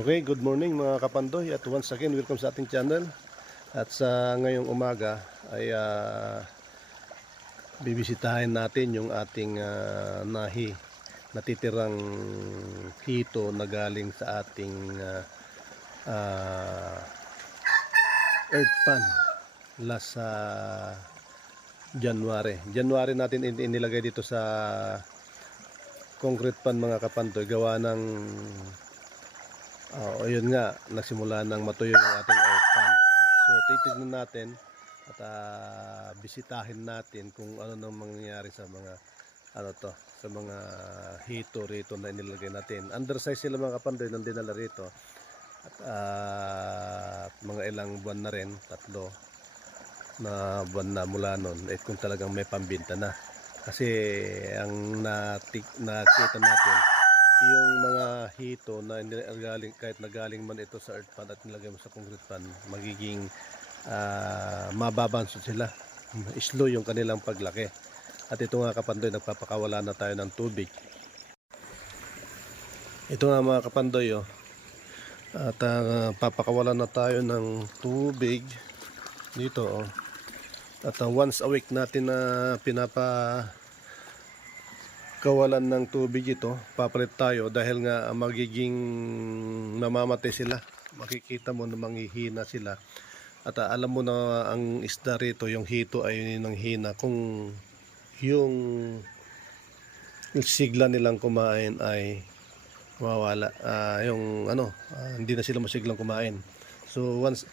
Okay, good morning mga kapandoy at once again welcome sa ating channel. At sa ngayong umaga ay bibisitahin natin yung ating natitirang hito na galing sa ating earth pan last January natin inilagay dito sa concrete pan mga kapandoy, gawa ng yun nga, nagsimula ng matuyo yung ating earth pan. So titignan natin at bisitahin natin kung ano nang mangyayari sa mga sa mga hito rito na inilagay natin. Undersize sila mga kapandoy nang dinala rito. At mga ilang buwan na rin, 3 na buwan na mula nun, kung talagang may pambinta na. Kasi ang nakita natin yung mga hito na galing, kahit nagaling man ito sa earth pan at nilagay mo sa concrete pan, magiging mababansod sila, slow yung kanilang paglaki. At ito nga kapandoy, nagpapakawala na tayo ng tubig. Ito nga mga kapandoy, at papakawalan na tayo ng tubig dito, at once a week natin na kawalan ng tubig ito, papalit tayo dahil nga magiging mamamatay sila. Makikita mo na manghihina sila. At alam mo na ang isda rito, yung hito ay nanghina kung yung sigla nilang kumain ay mawawala. Hindi na sila masiglang kumain. So once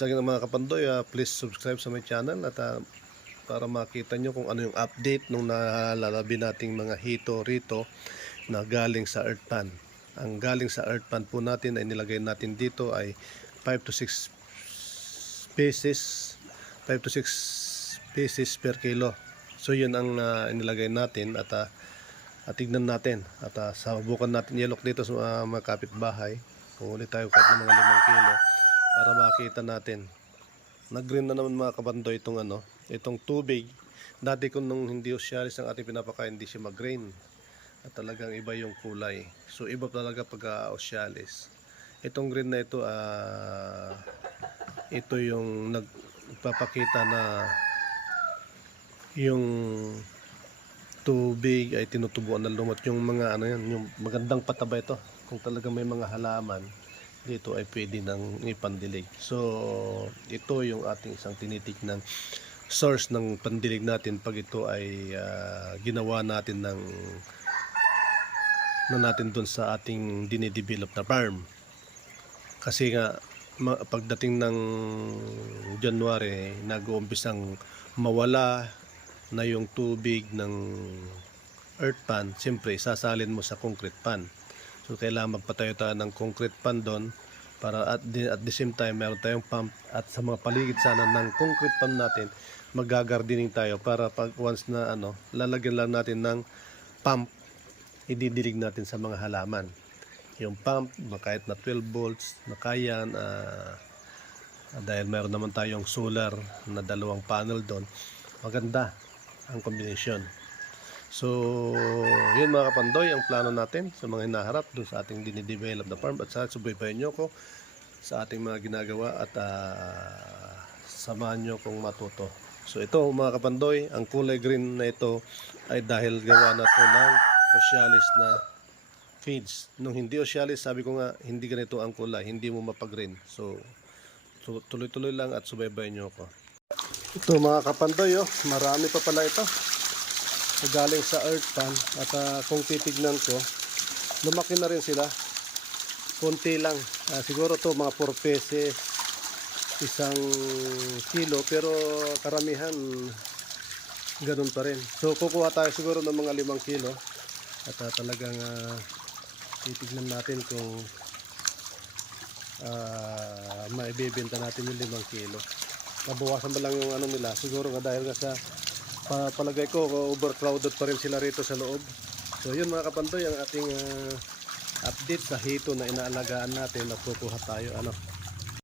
again mga kapandoy, please subscribe sa my channel at para makita nyo kung ano yung update nung nalalabi nating mga hito rito na galing sa earth pan. Ang galing sa earth pan po natin ay nilagay natin dito ay 5 to 6 pieces per kilo. So yun ang inilagay natin at tignan natin at subukan natin ilok dito sa mga kapitbahay. Pumuli tayo kahit ng mga 5 kilo para makita natin. Nag-green na naman mga kabandoy itong tubig. Dati kung nung hindi osyalis ang ating pinapakain, hindi siya mag-green. At talagang iba yung kulay. So iba talaga pag osyalis. Itong green na ito, ito yung nagpapakita na yung tubig ay tinutubuan na lumot. Yung mga yung magandang pataba ito. Kung talaga may mga halaman dito ay pwede nang ipandilig. So ito yung ating isang tinitignan source ng pandilig natin pag ito ay ginawa natin natin doon sa ating dinidevelop na farm. Kasi nga pagdating ng January, nag-uumpisang mawala na yung tubig ng earth pan. Siyempre sasalin mo sa concrete pan. So kailangan magpatayo tayo ng concrete pan doon para at the same time meron tayong pump, at sa mga paligid sana ng concrete pan natin magagardening tayo para pag once na lalagyan lang natin ng pump, ididilig natin sa mga halaman. Yung pump kahit na 12 volts na kaya, dahil meron naman tayong solar na 2 panel doon, maganda ang combination. So, yun mga kapandoy, ang plano natin sa mga hinaharap doon sa ating dinidevelop na farm. At subaybayan nyo ko sa ating mga ginagawa at samahan nyo kung matuto. So ito mga kapandoy, ang kulay green na ito ay dahil gawa na ito ng osyalis na feeds. Nung hindi osyalis, sabi ko nga, hindi ganito ang kulay, hindi mo mapag-green. So tuloy-tuloy lang at subaybayan nyo ko. Ito mga kapandoy, marami pa pala ito galing sa earth pan. At kung titignan ko, lumaki na rin sila, konti lang, siguro to mga 4 pieces 1 kilo, pero karamihan ganun pa rin. So kukuha tayo siguro ng mga 5 kilo at talagang titignan natin kung maibibenta natin yung 5 kilo. Mabawasan ba lang yung nila, siguro nga dahil nga sa palagay ko overcrowded pa rin sila rito sa loob. So yun mga kapandoy, ang ating update sa hito na inaalagaan natin. Nakukuha tayo